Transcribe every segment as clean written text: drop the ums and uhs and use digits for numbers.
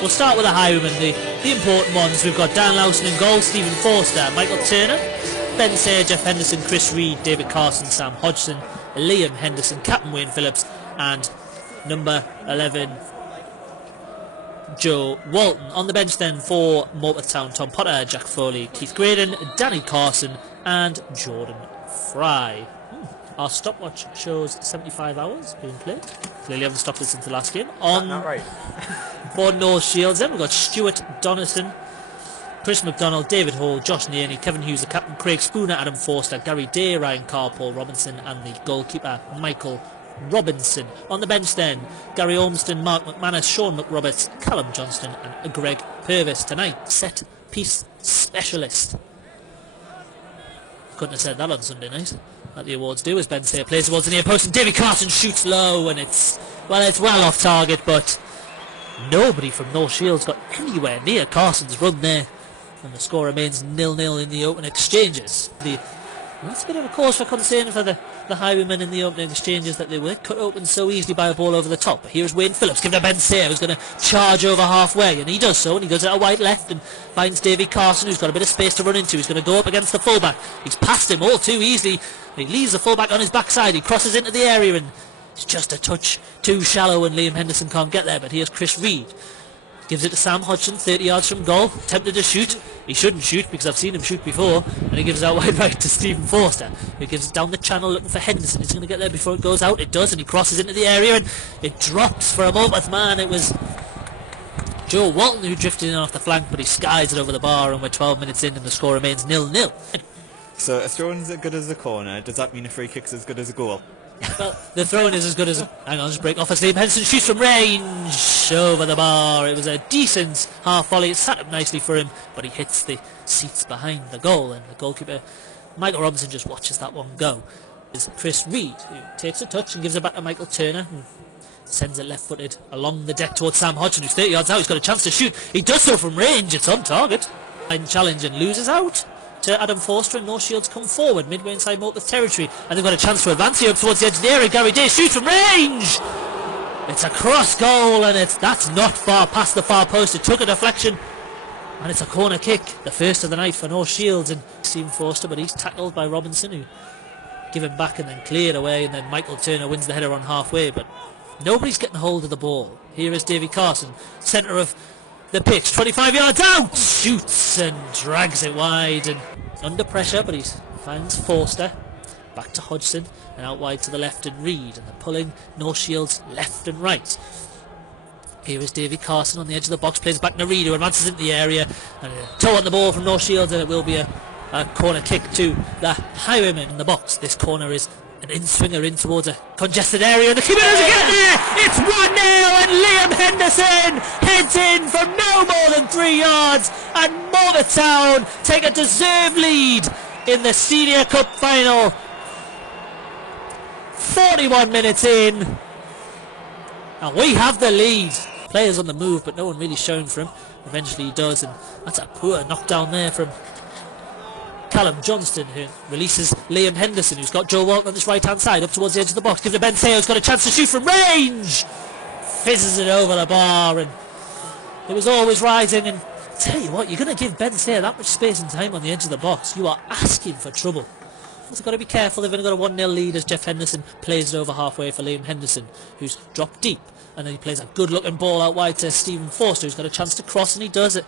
we'll start with the highwaymen, the important ones. We've got Dan Lowson in goal, Stephen Forster, Michael Turner, Ben Sayre, Jeff Henderson, Chris Reed, David Carson, Sam Hodgson, Liam Henderson, Captain Wayne Phillips, and number 11 Joe Walton. On the bench then for Morpeth Town, Tom Potter, Jack Foalle, Keith Graydon, Danny Carson and Jordan Fry. Our stopwatch shows 75 hours being played. Clearly haven't stopped it since the last game. On not right. for North Shields then we've got Stuart Donison, Chris McDonald, David Hall, Josh Nearney, Kevin Hughes, the captain, Craig Spooner, Adam Forster, Gary Day, Ryan Carr, Paul Robinson and the goalkeeper Michael Robinson. On the bench then, Gary Ormston, Mark McManus, Sean McRoberts, Callum Johnston and Greg Purvis. Tonight, set piece specialist. Couldn't have said that on Sunday night. Like the awards do, as Ben Sayre plays towards the near post and Davy Carson shoots low and it's well off target, but nobody from North Shields got anywhere near Carson's run there, and the score remains 0-0 in the open exchanges. That's a bit of a cause for concern for the highwaymen in the opening exchanges, that they were cut open so easily by a ball over the top. But here's Wayne Phillips giving to Ben Sayre, who's going to charge over halfway, and he does so, and he goes out a wide left and finds Davy Carson, who's got a bit of space to run into. He's going to go up against the fullback. He's passed him all too easily. He leaves the fullback on his backside. He crosses into the area and it's just a touch too shallow and Liam Henderson can't get there. But here's Chris Reed. Gives it to Sam Hodgson, 30 yards from goal. Tempted to shoot. He shouldn't shoot because I've seen him shoot before. And he gives it out wide right to Stephen Forster, who gives it down the channel looking for Henderson. He's going to get there before it goes out. It does, and he crosses into the area and it drops for a Morpeth man. It was Joe Walton who drifted in off the flank, but he skies it over the bar, and we're 12 minutes in and the score remains 0-0. So a throw-in is as good as a corner. Does that mean a free kick is as good as a goal? Well, the throw-in is as good as... Hang on, just break off as Liam Henderson shoots from range over the bar. It was a decent half volley. It sat up nicely for him, but he hits the seats behind the goal, and the goalkeeper Michael Robinson just watches that one go. It's Chris Reed who takes a touch and gives it back to Michael Turner, who sends it left-footed along the deck towards Sam Hodgson, who's 30 yards out. He's got a chance to shoot. He does so from range. It's on target. And challenge and loses out to Adam Forster, and North Shields come forward midway inside Morpeth territory, and they've got a chance to advance here up towards the edge of the area. Gary Day shoots from range. It's a cross goal, and that's not far past the far post. It took a deflection, and it's a corner kick, the first of the night for North Shields. And Stephen Forster, but he's tackled by Robinson, who give him back and then cleared away, and then Michael Turner wins the header on halfway, but nobody's getting hold of the ball. Here is Davy Carson, centre of the pitch, 25 yards out, shoots and drags it wide and under pressure, but he finds Forster, back to Hodgson and out wide to the left and Reed, and they're pulling North Shields left and right. Here is Davy Carson on the edge of the box, plays back to Reed, who advances into the area, and a toe on the ball from North Shields, and it will be a corner kick to the highwaymen in the box. This corner is an in-swinger in towards a congested area, and the keeper doesn't get there. It's 1-0, and Liam Henderson heads in from no more than 3 yards, and Morpeth Town take a deserved lead in the Senior Cup final. 41 minutes in, and we have the lead. Players on the move, but no one really showing for him. Eventually he does, and that's a poor knockdown there from Callum Johnston, who releases Liam Henderson, who's got Joe Walton on this right hand side up towards the edge of the box. Gives it to Ben Sayre, who's got a chance to shoot from range. Fizzes it over the bar, and it was always rising. And tell you what, you're going to give Ben Sayre that much space and time on the edge of the box, you are asking for trouble. Also got to be careful. They've only got a 1-0 lead as Jeff Henderson plays it over halfway for Liam Henderson, who's dropped deep, and then he plays a good looking ball out wide to Stephen Forster, who's got a chance to cross, and he does it.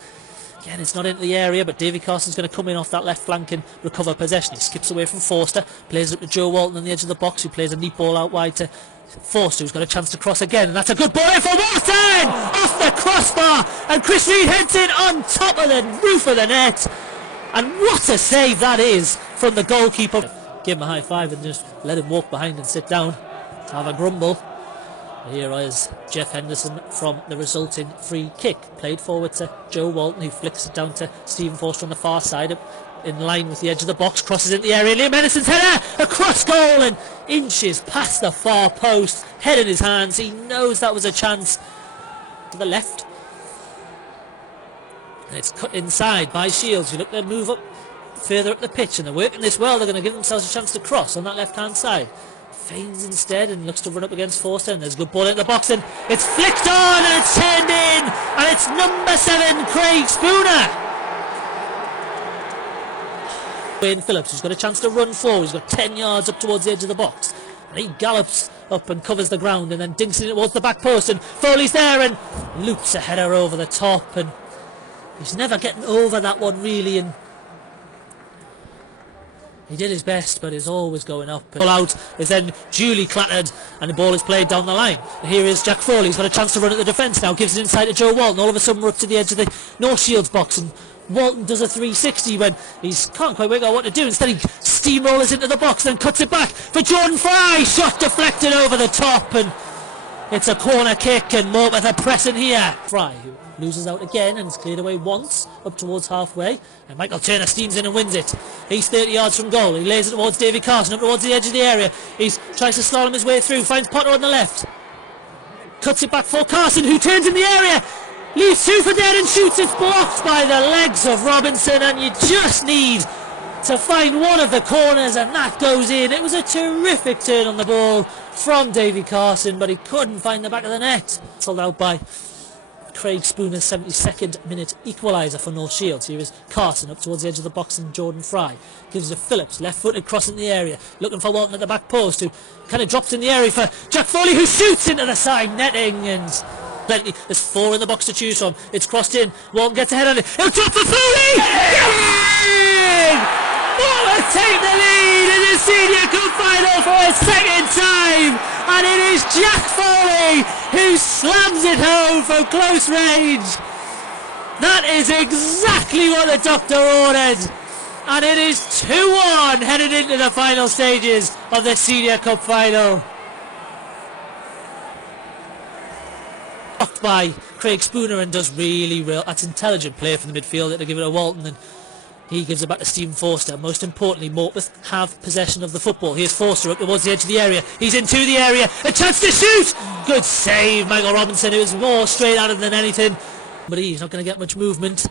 Again, it's not into the area, but Davy Carson's going to come in off that left flank and recover possession. He skips away from Forster, plays it up to Joe Walton on the edge of the box, who plays a neat ball out wide to Forster, who's got a chance to cross again, and that's a good ball in for Walton! Off the crossbar, and Chris Reed heads in on top of the roof of the net. And what a save that is from the goalkeeper. Give him a high five and just let him walk behind and sit down to have a grumble. Here is Jeff Henderson from the resulting free kick, played forward to Joe Walton, who flicks it down to Stephen Forster on the far side, in line with the edge of the box, crosses into the area. Liam Henderson's header, a cross goal, and inches past the far post, head in his hands. He knows that was a chance. To the left, and it's cut inside by Shields, who look to move up further up the pitch, and they're working this well. They're going to give themselves a chance to cross on that left hand side. Feigns instead and looks to run up against Forster, and there's a good ball in the box, and it's flicked on and it's turned in, it's number 7, Craig Spooner. Wayne Phillips, who's got a chance to run forward. He's got 10 yards up towards the edge of the box. And he gallops up and covers the ground and then dinks it towards the back post. And Foalle's there and loops a header over the top. And he's never getting over that one, really. And he did his best, but he's always going up. Ball out is then duly clattered, and the ball is played down the line. And here is Jack Foalle. He's got a chance to run at the defence now. Gives it inside to Joe Walton. All of a sudden, we're up to the edge of the North Shields box. And Walton does a 360 when he can't quite work out what to do. Instead he steamrollers into the box, then cuts it back for Jordan Fry. Shot deflected over the top, and it's a corner kick, and Morpeth are pressing here. Fry, who loses out again and is cleared away once up towards halfway, and Michael Turner steams in and wins it. He's 30 yards from goal. He lays it towards Davy Carson up towards the edge of the area. He tries to slalom his way through, finds Potter on the left, cuts it back for Carson, who turns in the area, leaves 2 for dead and shoots. It's blocked by the legs of Robinson, and you just need to find one of the corners, and that goes in. It was a terrific turn on the ball from Davy Carson, but he couldn't find the back of the net. Sold out by Craig Spooner's 72nd minute equaliser for North Shields. Here is Carson up towards the edge of the box, and Jordan Fry gives it to Phillips, left-footed, crossing the area, looking for Walton at the back post, who kind of drops in the area for Jack Foalle, who shoots into the side netting. And there's 4 in the box to choose from. It's crossed in. Walton gets ahead on it. He'll drop for Foalle! Morpeth take the lead in the Senior Cup final for a second time, and it is Jack Foalle who slams it home from close range. That is exactly what the doctor ordered, and it is 2-1 headed into the final stages of the Senior Cup final. Blocked by Craig Spooner, and does really well. That's intelligent play from the midfielder to give it to Walton, and he gives it back to Stephen Forster. Most importantly, Morpeth have possession of the football. Here's Forster up towards the edge of the area. He's into the area. A chance to shoot! Good save, Michael Robinson. It was more straight at him than anything. But he's not going to get much movement.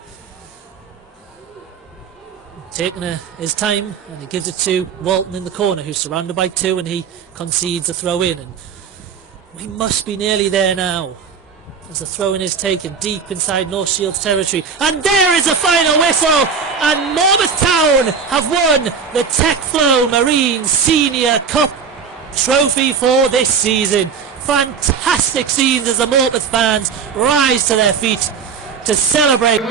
Taking his time, and he gives it to Walton in the corner, who's surrounded by 2, and he concedes a throw in. And we must be nearly there now, as the throw-in is taken deep inside North Shields territory. And there is a final whistle, and Morpeth Town have won the Techflow Marine Senior Cup trophy for this season. Fantastic scenes as the Morpeth fans rise to their feet to celebrate.